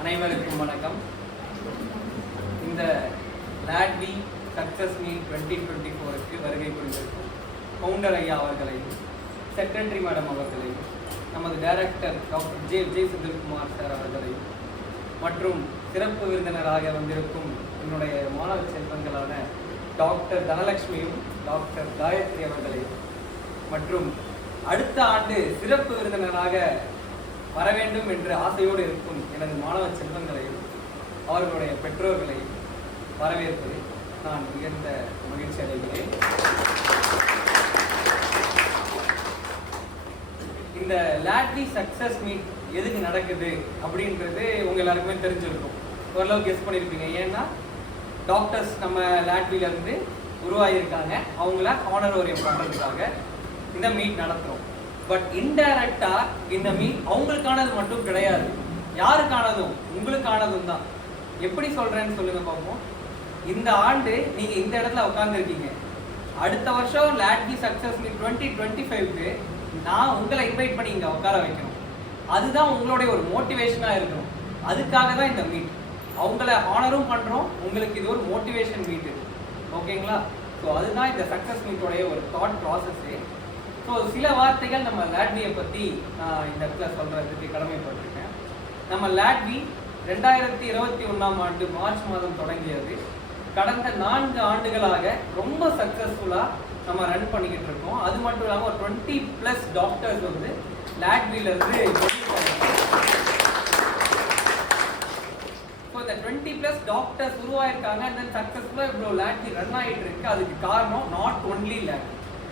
அனைவருக்கும் வணக்கம். இந்த லாட்வி சக்சஸ் மீட் 2024க்கு வருகை புரிந்திருக்கும் ஃபவுண்டர் ஐயா அவர்களையும், செக்ரட்டரி மேடம் அவர்களையும், நமது director doctor J Senthilkumar sir அவர்களையும் மற்றும் சிறப்பு விருந்தினராக வந்திருக்கும் என்னுடைய மாணவ செல்வங்களான டாக்டர் தனலட்சுமியும் டாக்டர் காயத்ரி அவர்களையும் மற்றும் அடுத்த ஆண்டு சிறப்பு விருந்தினராக வர வேண்டும் என்று ஆசையோடு இருக்கும் எனது மாணவ செல்வங்களையும் அவர்களுடைய பெற்றோர்களையும் வரவேற்பது நான் மிகுந்த மகிழ்ச்சி அடைகிறேன். இந்த லாட்வி சக்சஸ் மீட் எதுக்கு நடக்குது அப்படின்றது உங்க எல்லாருக்குமே தெரிஞ்சிருக்கும், ஓரளவு கெஸ் பண்ணியிருப்பீங்க. ஏன்னா டாக்டர்ஸ் நம்ம லாட்விலேருந்து உருவாகியிருக்காங்க, அவங்கள ஹானரோரியம் பண்ணுறதுக்காக இந்த மீட் நடத்துகிறோம். பட் இன்டைரக்டா இந்த மீட் அவங்களுக்கானது மட்டும் கிடையாது, யாருக்கானதும் உங்களுக்கானதும் தான். எப்படி சொல்றேன்னு சொல்லுங்க பார்ப்போம். இந்த ஆண்டு நீங்க இந்த இடத்துல உட்கார்ந்துருக்கீங்க, அடுத்த வருஷம் லாட்வி சக்சஸ் மீட் 2025க்கு நான் உங்களை இன்வைட் பண்ணி இங்க உட்கார வைக்கணும். அதுதான் உங்களுடைய ஒரு மோட்டிவேஷனா இருக்கணும். அதுக்காக தான் இந்த மீட். அவங்கள ஆனரும் பண்றோம், உங்களுக்கு இது ஒரு மோட்டிவேஷன் மீட். ஓகேங்களா? ஸோ அதுதான் இந்த சக்சஸ் மீட்டோடைய ஒரு தாட் ப்ராசஸ்ஸே. ஸோ சில வார்த்தைகள் நம்ம லாட்வியை பற்றி நான் இந்த இடத்துல சொல்கிறதுக்கு கடமைப்பட்டிருக்கேன். நம்ம லாட்வி 2021ஆம் ஆண்டு மார்ச் மாதம் தொடங்கியது. கடந்த 4 ஆண்டுகளாக ரொம்ப சக்ஸஸ்ஃபுல்லாக நம்ம ரன் பண்ணிக்கிட்டு இருக்கோம். அது மட்டும் இல்லாமல் ஒரு 20+ டாக்டர்ஸ் வந்து லாட்வியிலேருந்து ஸோ இந்த 20+ டாக்டர்ஸ் உருவாயிருக்காங்க. அண்ட் தென் சக்ஸஸ்ஃபுல்லாக இவ்வளோ லாட்வி ரன் ஆகிட்டு இருக்கு. அதுக்கு காரணம் நாட் ஒன்லி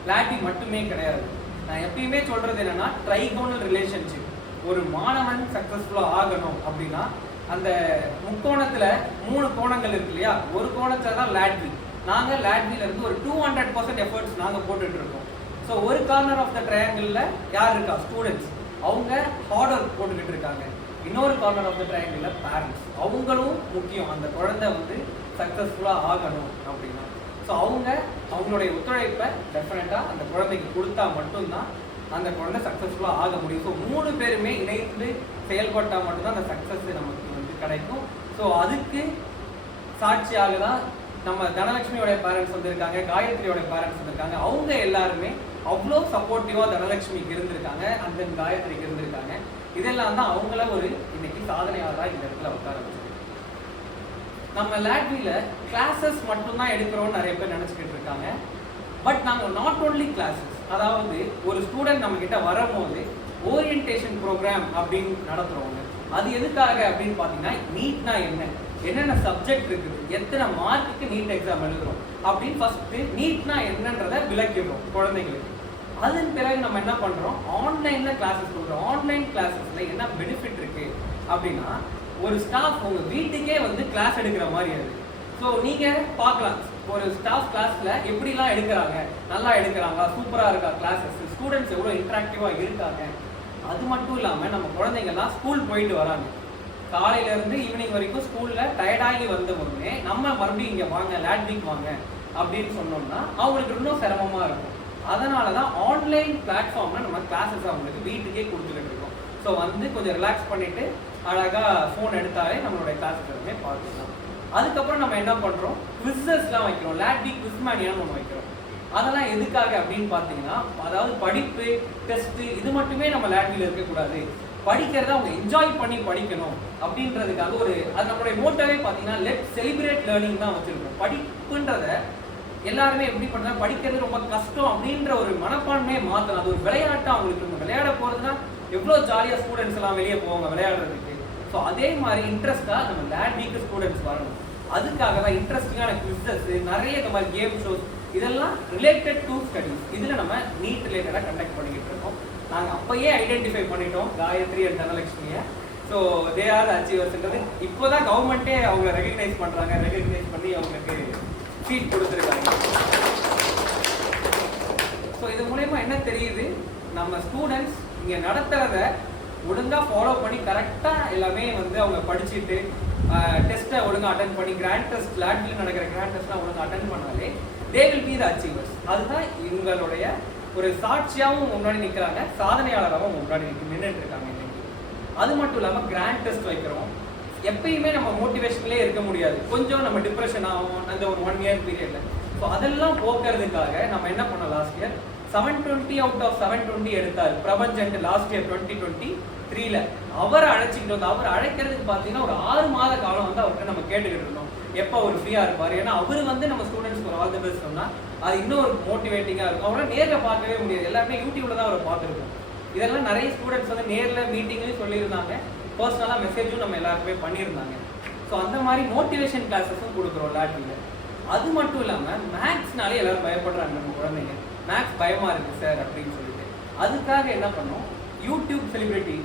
லாட்வி மட்டுமே கிடையாது. நான் எப்பயுமே சொல்றது என்னன்னா ட்ரைகோனல் ரிலேஷன்ஷிப். ஒரு மாணவன் சக்சஸ்ஃபுல்லாக ஆகணும் அப்படின்னா அந்த முக்கோணத்துல 3 கோணங்கள் இருக்கு இல்லையா, ஒரு கோணத்துல தான் லாட்வி. நாங்க லாட்வில இருந்து ஒரு 200% எஃபர்ட்ஸ் நாங்க போட்டுட்டு இருக்கோம். ஸோ ஒரு கார்னர் ஆஃப் த ட்ரையாங்கிள்ல யார் இருக்கா, ஸ்டூடெண்ட்ஸ், அவங்க ஹார்ட் ஒர்க் போட்டுக்கிட்டு இருக்காங்க. இன்னொரு கார்னர் ஆஃப் த ட்ரையாங்கிள்ல பேரண்ட்ஸ், அவங்களும் முக்கியம். அந்த குழந்தை வந்து சக்சஸ்ஃபுல்லாக ஆகணும் அப்படின்னா ஸோ அவங்களுடைய ஒத்துழைப்பை டெஃபினட்டாக அந்த குழந்தைக்கு கொடுத்தா மட்டும்தான் அந்த குழந்தை சக்ஸஸ்ஃபுல்லாக ஆக முடியும். ஸோ 3 பேருமே இணைந்து செயல்பட்டால் மட்டும்தான் அந்த சக்ஸஸ் நமக்கு வந்து கிடைக்கும். ஸோ அதுக்கு சாட்சியாக தான் நம்ம தனலட்சுமியோடைய பேரண்ட்ஸ் வந்திருக்காங்க, காயத்ரியோட பேரண்ட்ஸ் வந்திருக்காங்க. அவங்க எல்லாருமே அவ்வளோ சப்போர்ட்டிவாக தனலட்சுமிக்கு இருந்திருக்காங்க, அந்த காயத்ரிக்கு இருந்திருக்காங்க. இதெல்லாம் தான் அவங்கள ஒரு இன்னைக்கு சாதனையாளராக இந்த இடத்துல உட்கார வச்சு. நம்ம லாட்வியில கிளாஸஸ் மட்டும்தான் எடுக்கிறோம்னு நிறைய பேர் நினச்சிக்கிட்டு இருக்காங்க. பட் நாங்கள் நாட் ஓன்லி கிளாஸஸ், அதாவது ஒரு ஸ்டூடெண்ட் நம்ம கிட்ட வரும்போது ஓரியன்டேஷன் ப்ரோக்ராம் அப்படின்னு நடத்துகிறோங்க. அது எதுக்காக அப்படின்னு பார்த்தீங்கன்னா நீட்னா என்னென்ன சப்ஜெக்ட் இருக்குது, எத்தனை மார்க்குக்கு நீட் எக்ஸாம் எழுதுறோம் அப்படின்னு ஃபர்ஸ்ட் நீட்னா என்னன்றதை விளக்கிடுறோம் குழந்தைங்களுக்கு. அதன் பிறகு நம்ம என்ன பண்ணுறோம், ஆன்லைனில் கிளாஸஸ் கொடுக்குறோம். ஆன்லைன் கிளாஸஸில் என்ன பெனிஃபிட் இருக்குது அப்படின்னா, ஒரு ஸ்டாஃப் உங்கள் வீட்டுக்கே வந்து கிளாஸ் எடுக்கிற மாதிரி இருக்குது. ஸோ நீங்கள் பார்க்கலாம் ஒரு ஸ்டாஃப் கிளாஸில் எப்படிலாம் எடுக்கிறாங்க, நல்லா எடுக்கிறாங்களா, சூப்பராக இருக்கா கிளாஸஸ், ஸ்டூடெண்ட்ஸ் எவ்வளோ இன்ட்ராக்டிவாக இருக்காங்க. அது மட்டும் இல்லாமல் நம்ம குழந்தைங்கள்லாம் ஸ்கூல் போயிட்டு வராங்க, காலையிலேருந்து ஈவினிங் வரைக்கும் ஸ்கூலில் டயர்டாகி வந்த உடனே நம்ம மறுபடியும் இங்கே வாங்க லாட்விக்கு வாங்க அப்படின்னு சொன்னோம்னா அவங்களுக்கு இன்னும் சிரமமாக இருக்கும். அதனால தான் ஆன்லைன் பிளாட்ஃபார்மில் நம்ம கிளாஸஸ் அவங்களுக்கு வீட்டுக்கே கொடுத்துக்கிட்டு இருக்கோம். ஸோ வந்து கொஞ்சம் ரிலாக்ஸ் பண்ணிவிட்டு அழகாக ஃபோன் எடுத்தாலே நம்மளுடைய கிளாஸஸ் எல்லாமே பார்த்துக்கலாம். அதுக்கப்புறம் நம்ம என்ன பண்ணுறோம், குவிஸஸ்லாம் வைக்கிறோம். லாட்வி குவிஸ் மேனியான்னு ஒன்று வைக்கிறோம். அதெல்லாம் எதுக்காக அப்படின்னு பார்த்தீங்கன்னா, அதாவது படிப்பு டெஸ்ட்டு இது மட்டுமே நம்ம லாட்வியில் இருக்கக்கூடாது, படிக்கிறத அவங்க என்ஜாய் பண்ணி படிக்கணும் அப்படின்றதுக்காக அது நம்மளுடைய மோட்டோவே பார்த்தீங்கன்னா லெட் செலிப்ரேட் லேர்னிங் தான் வச்சுருக்கோம். படிப்புன்றத எல்லாருமே எப்படி பண்ணுறாங்க, படிக்கிறது ரொம்ப கஷ்டம் அப்படின்ற ஒரு மனப்பான்மையை மாற்றணும். அது ஒரு விளையாட்டாக அவங்களுக்கு விளையாட போகிறதுனா எவ்வளோ ஜாலியாக ஸ்டூடெண்ட்ஸ் எல்லாம் வெளியே போவாங்க விளையாடுறதுக்கு. ஸோ அதே மாதிரி இன்ட்ரெஸ்ட்டாக நம்ம லாட்விக்கு ஸ்டூடெண்ட்ஸ் வரணும். அதுக்காக தான் இன்ட்ரெஸ்டிங்கான குவிஸஸ், நிறைய இந்த மாதிரி கேம் ஷோஸ், இதெல்லாம் ரிலேட்டட் டு ஸ்டடீஸ். இதில் நம்ம நீட் ரிலேட்டடாக கண்டக்ட் பண்ணிக்கிட்டு இருக்கோம். நாங்கள் அப்போயே ஐடென்டிஃபை பண்ணிட்டோம் காயத்ரி அண்ட் தனலட்சுமியை. ஸோ தே ஆர் அச்சீவர்ஸ்ன்றது இப்போ தான் கவர்மெண்ட்டே அவங்கள ரெகக்னைஸ் பண்ணுறாங்க. ரெகக்னைஸ் பண்ணி அவங்களுக்கு சீட் கொடுத்துருக்காங்க. ஸோ இது மூலயமா என்ன தெரியுது, நம்ம ஸ்டூடெண்ட்ஸ் இங்கே நடத்துகிறத ஒழுங்காக ஃபாலோ பண்ணி கரெக்டாக எல்லாமே வந்து அவங்க படிச்சுட்டு டெஸ்ட்டை ஒழுங்காக அட்டன் பண்ணி கிராண்ட் டெஸ்ட் லாட்வியில் நடக்கிற கிராண்ட் டெஸ்ட்லாம் ஒழுங்காக அட்டன் பண்ணாலே they will be the achievers. அதுதான் இவங்களுடைய ஒரு சாட்சியாகவும் முன்னாடி நிற்கிறாங்க, சாதனையாளராகவும் முன்னாடி நின்றுட்டு இருக்காங்க இன்னைக்கு. அது மட்டும் இல்லாமல் கிராண்ட் டெஸ்ட் வைக்கிறோம். எப்பயுமே நம்ம மோட்டிவேஷன்லேயே இருக்க முடியாது, கொஞ்சம் நம்ம டிப்ரெஷன் ஆகும் அந்த ஒரு 1 இயர் பீரியட்ல. ஸோ அதெல்லாம் போக்குறதுக்காக நம்ம என்ன பண்ணோம், லாஸ்ட் இயர் 720 அவுட் ஆஃப் 720 எடுத்தார் பிரபஞ்சன் லாஸ்ட் இயர் 2023ல. அவரை அழைச்சிக்கிட்டு வந்து, அவர் அழைக்கிறதுக்கு பார்த்தீங்கன்னா ஒரு 6 மாத காலம் வந்து அவர்கிட்ட நம்ம கேட்டுக்கிட்டு இருந்தோம் எப்போ அவர் ஃப்ரீயாக இருப்பார். ஏன்னா அவர் வந்து நம்ம ஸ்டூடெண்ட்ஸ்க்கு ஒரு ஆல் தி பெஸ்ட் சொன்னால் அது இன்னும் ஒரு மோட்டிவேட்டிங்காக இருக்கும். அவரால் நேரில் பார்க்கவே முடியாது, எல்லாருமே யூடியூப்ல தான் அவரை பார்த்துருக்கோம். இதெல்லாம் நிறைய ஸ்டூடெண்ட்ஸ் வந்து நேரில் மீட்டிங்லேயும் சொல்லியிருந்தாங்க, பர்சனலாக மெசேஜும் நம்ம எல்லாருக்குமே பண்ணியிருந்தாங்க. ஸோ அந்த மாதிரி மோட்டிவேஷன் கிளாஸஸும் கொடுக்குறோம் லாட்டியில். அது மட்டும் இல்லாமல் மேக்ஸ்னாலே எல்லாரும் பயப்படுறாங்க நம்ம குழந்தைங்க, மேக்ஸ் பயமாக இருக்குது சார் அப்படின்னு சொல்லிட்டு. அதுக்காக என்ன பண்ணோம், யூடியூப் செலிபிரிட்டி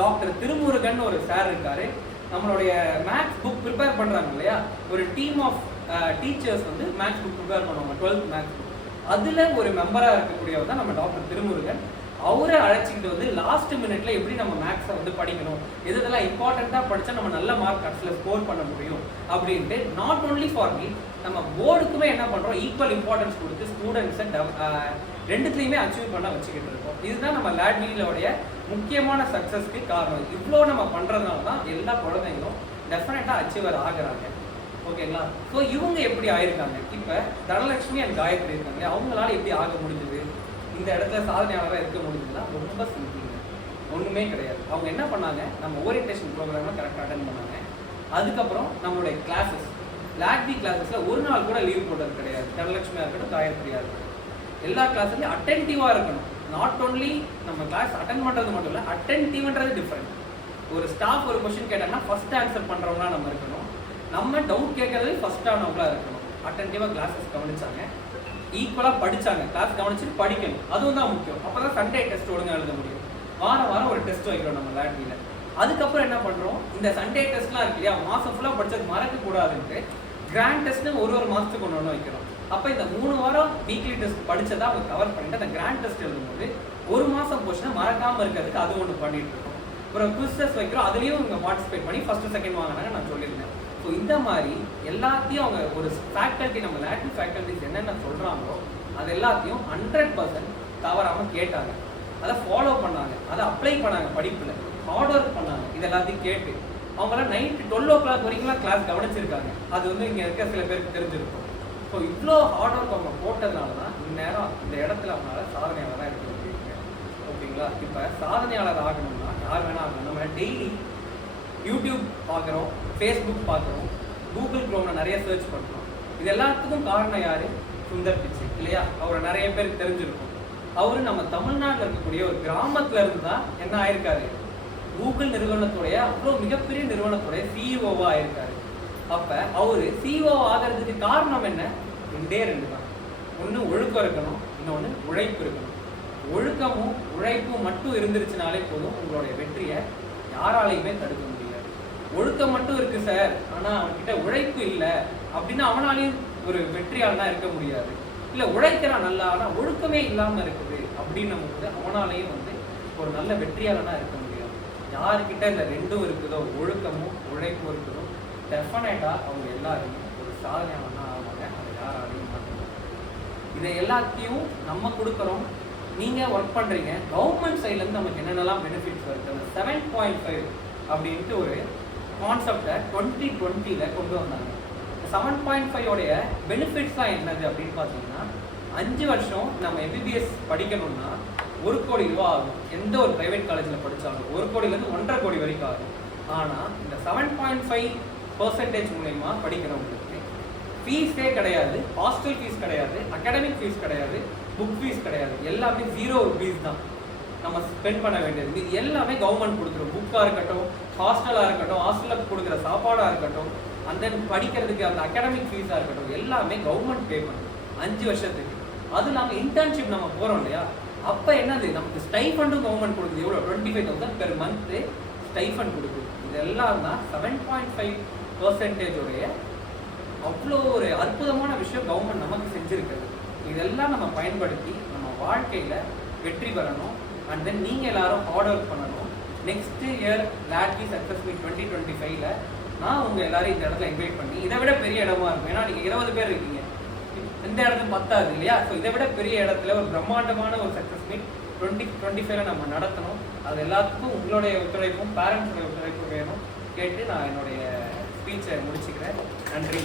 டாக்டர் திருமுருகன் ஒரு சார் இருக்காரு, நம்மளுடைய மேக்ஸ் புக் ப்ரிப்பேர் பண்ணுறாங்க இல்லையா, ஒரு டீம் ஆஃப் டீச்சர்ஸ் வந்து மேக்ஸ் புக் ப்ரிப்பேர் பண்ணுவாங்க, 12th மேக்ஸ் புக். அதில் ஒரு மெம்பராக இருக்கக்கூடியவர் தான் நம்ம டாக்டர் திருமுருகன். அவரை அழைச்சிக்கிட்டு வந்து லாஸ்ட் மினிட்ல எப்படி நம்ம மேக்ஸை வந்து படிக்கணும், எதெல்லாம் இம்பார்ட்டண்ட்டாக படித்தா நம்ம நல்ல மார்க் கடைசியில் ஸ்கோர் பண்ண முடியும் அப்படின்ட்டு, நாட் ஓன்லி ஃபார் மீ, நம்ம போர்டுக்குமே என்ன பண்ணுறோம், ஈக்குவல் இம்பார்ட்டன்ஸ் கொடுத்து ஸ்டூடெண்ட்ஸை ரெண்டுத்துலையுமே அச்சீவ் பண்ண வச்சுக்கிட்டு இருக்கோம். இதுதான் நம்ம லாட்விலோடைய முக்கியமான சக்ஸஸ்க்கு காரணம். இவ்வளோ நம்ம பண்ணுறதுனால தான் எல்லா குழந்தைங்களும் டெஃபினட்டாக அச்சீவர் ஆகுறாங்க. ஓகேங்களா? ஸோ இவங்க எப்படி ஆயிருக்காங்க, இப்போ தனலட்சுமி அண்ட் காயத்ரி இருக்காங்க, அவங்களால எப்படி ஆக முடிஞ்சது, இந்த இடத்துல சாதனையாளராக இருக்க முடியுதுன்னா ரொம்ப சிம்பிள், ஒன்றுமே கிடையாது. அவங்க என்ன பண்ணாங்க, நம்ம ஓரியன்டேஷன் ப்ரோக்ராம்லாம் கரெக்டாக அட்டென்ட் பண்ணாங்க. அதுக்கப்புறம் நம்மளுடைய கிளாஸஸ், லாட்வி கிளாஸஸில் ஒரு நாள் கூட லீவ் போட்டது கிடையாது. தனலட்சுமியாக இருக்கட்டும், காயத்ரியாக இருக்கட்டும், எல்லா கிளாஸ்லையும் அட்டென்டிவாக இருக்கணும். நாட் ஓன்லி நம்ம கிளாஸ் அட்டென்ட் பண்ணுறது மட்டும் இல்லை, அட்டென்டிவ்ன்றது டிஃப்ரெண்ட். ஒரு ஸ்டாஃப் ஒரு கொஸ்டின் கேட்டாங்கன்னா ஃபர்ஸ்ட் ஆன்சர் பண்ணுறவங்களா நம்ம இருக்கணும், நம்ம டவுட் கேட்கறது ஃபர்ஸ்ட் ஆனவங்களா இருக்கணும். அட்டென்டிவாக கிளாஸஸ் கவனிச்சாங்க, ஈக்குவலாக படித்தாங்க, கிளாஸ் கவனிச்சுட்டு படிக்கணும், அதுவும் தான் முக்கியம். அப்போ தான் சண்டே டெஸ்ட் ஒழுங்காக எழுத முடியும். வாரம் ஒரு டெஸ்ட் வைக்கிறோம் நம்ம லாட்வியில். அதுக்கப்புறம் என்ன பண்ணுறோம், இந்த சண்டே டெஸ்ட்லாம் இருக்கு இல்லையா, மாதம் ஃபுல்லாக படித்தது மறக்கக்கூடாதுன்ட்டு கிராண்ட் டெஸ்ட்னு ஒரு மாதத்துக்கு ஒன்று வைக்கிறோம். அப்போ இந்த 3 வாரம் வீக்லி டெஸ்ட் படித்ததை அவங்க கவர் பண்ணிட்டு அந்த கிராண்ட் டெஸ்ட் எழுதும்போது ஒரு மாதம் போச்சுன்னா மறக்காமல் இருக்கிறதுக்கு அது ஒன்று பண்ணிட்டு இருக்கோம். அப்புறம் குவிஸஸ் வைக்கிறோம், அதுலேயும் இவங்க பார்ட்டிசிபேட் பண்ணி ஃபர்ஸ்ட் செகண்ட் வாங்கினாங்க நான் சொல்லியிருந்தேன். ஸோ இந்த மாதிரி எல்லாத்தையும் அவங்க ஒரு ஃபேக்கல்ட்டி, நம்ம லாட்வி ஃபேக்கல்ட்டிஸ் என்னென்ன சொல்கிறாங்களோ அது எல்லாத்தையும் 100% தவறாமல் கேட்டாங்க, அதை ஃபாலோ பண்ணாங்க, அதை அப்ளை பண்ணாங்க, படிப்பில் ஹார்ட் ஒர்க் பண்ணாங்க. இது எல்லாத்தையும் கேட்டு அவங்களாம் நைட்டு 12 o'clock வரைக்கும்லாம் கிளாஸ் கவனிச்சிருக்காங்க. அது வந்து இங்கே இருக்க சில பேருக்கு தெரிஞ்சிருக்கும். ஸோ இவ்வளோ ஹார்ட் ஒர்க் அவங்க போட்டதுனால தான் இந்நேரம் இந்த இடத்துல அவங்களால சாதனையாளராக இருக்க முடியுங்க. ஓகேங்களா? இப்போ சாதனையாளர் ஆகணும்னா யார் வேணா ஆகணும். நம்ம டெய்லி யூடியூப் பார்க்குறோம், ஃபேஸ்புக் பார்க்குறோம், கூகுள் க்ரோமில் நிறைய சர்ச் பண்ணுறோம். இது எல்லாத்துக்கும் காரணம் யார்? சுந்தர் பிச்சை இல்லையா? அவரை நிறைய பேருக்கு தெரிஞ்சிருக்கும். அவரு நம்ம தமிழ்நாட்டில் இருக்கக்கூடிய ஒரு கிராமத்துல இருந்து தான் என்ன ஆயிருக்காரு, கூகுள் நிறுவனத்துடைய அவ்வளோ மிகப்பெரிய நிறுவனத்துடைய சிஇஓவா ஆயிருக்காரு. அப்ப அவரு சிஇஓ ஆகிறதுக்கு காரணம் என்ன? 2 தான். ஒன்று ஒழுக்கம் இருக்கணும், இன்னொன்று உழைப்பு இருக்கணும். ஒழுக்கமும் உழைப்பும் மட்டும் இருந்துருச்சுனாலே போதும், உங்களுடைய வெற்றியை யாராலையுமே தடுக்க முடியாது. ஒழுக்கம் மட்டும் இருக்கு சார், ஆனா அவன்கிட்ட உழைப்பு இல்லை அப்படின்னா அவனாலையும் ஒரு வெற்றியாளனா இருக்க முடியாது. இல்லை உழைக்கிறான் நல்லா, ஆனால் ஒழுக்கமே இல்லாமல் இருக்குது அப்படின்னும் போது அவனாலையும் வந்து ஒரு நல்ல வெற்றியாளனா இருக்க முடியாது. யாருக்கிட்ட இந்த 2ம் இருக்குதோ, ஒழுக்கமும் உழைப்பும் இருக்குதோ, டெஃபினட்டாக அவங்க எல்லாருமே ஒரு சாதனையாளனா ஆவாங்க. அதை யாராலையும் மாற்ற முடியாது. இதை எல்லாத்தையும் நம்ம கொடுக்குறோம், நீங்கள் ஒர்க் பண்ணுறீங்க. கவர்மெண்ட் சைட்லேருந்து நமக்கு என்னென்னலாம் பெனிஃபிட்ஸ் வருது, அந்த 7.5 அப்படின்ட்டு ஒரு கான்செப்டை 2020 கொண்டு வந்தாங்க. 7.5 உடைய பெனிஃபிட்ஸ்லாம் என்னது அப்படின்னு பார்த்தீங்கன்னா, 5 வருஷம் நம்ம எம்பிபிஎஸ் படிக்கணும்னா 1 கோடி ரூபா ஆகும். எந்த ஒரு ப்ரைவேட் காலேஜில் படித்தாலும் 1 கோடியிலேருந்து 1.5 கோடி வரைக்கும் ஆகும். ஆனால் இந்த 7.5% மூலயமா படிக்கிறவங்களுக்கு ஃபீஸே கிடையாது, ஹாஸ்டல் ஃபீஸ் கிடையாது, அகாடமிக் ஃபீஸ் கிடையாது, புக் ஃபீஸ் கிடையாது, எல்லாமே 0 ஃபீஸ் தான் நம்ம ஸ்பெண்ட் பண்ண வேண்டியது. இது எல்லாமே கவர்மெண்ட் கொடுத்துரும். புக்காக இருக்கட்டும், ஹாஸ்டலாக இருக்கட்டும், ஹாஸ்டலுக்கு கொடுக்குற சாப்பாடாக இருக்கட்டும், அந்த படிக்கிறதுக்கு அந்த அகாடமிக் ஃபீஸாக இருக்கட்டும், எல்லாமே கவர்மெண்ட் பே பண்ணும் 5 வருஷத்துக்கு. அது இல்லாமல் இன்டர்ன்ஷிப் நம்ம போகிறோம் இல்லையா, அப்போ என்னது, நமக்கு ஸ்டைஃபண்டும் கவர்மெண்ட் கொடுக்குது. எவ்வளோ? 25,000 பெர் மந்த்து ஸ்டைஃபண்ட் கொடுக்குது. இதெல்லாம் தான் 7.5% உடைய அவ்வளோ ஒரு அற்புதமான விஷயம் கவர்மெண்ட் நமக்கு செஞ்சுருக்குது. இதெல்லாம் நம்ம பயன்படுத்தி நம்ம வாழ்க்கையில் வெற்றி பெறணும். அண்ட் தென் நீங்கள் எல்லாரும் ஹார்ட் ஒர்க் பண்ணணும். நெக்ஸ்ட் இயர் லாட்வி சக்ஸஸ் மீட் 2025ல நான் உங்கள் எல்லாரும் இந்த இடத்துல இன்வைட் பண்ணி, இதை விட பெரிய இடமா இருக்கும். ஏன்னா நீங்கள் 20 பேர் இருக்கீங்க, இந்த இடத்துல 10 இல்லையா? ஸோ இதை விட பெரிய இடத்துல ஒரு பிரம்மாண்டமான ஒரு சக்ஸஸ் மீட் 2025ல நம்ம நடத்தணும். அது எல்லாத்துக்கும் உங்களுடைய ஒத்துழைப்பும் பேரண்ட்ஸோட ஒத்துழைப்பும் வேணும் கேட்டு நான் என்னுடைய ஸ்பீச்சை முடிச்சுக்கிறேன். நன்றி.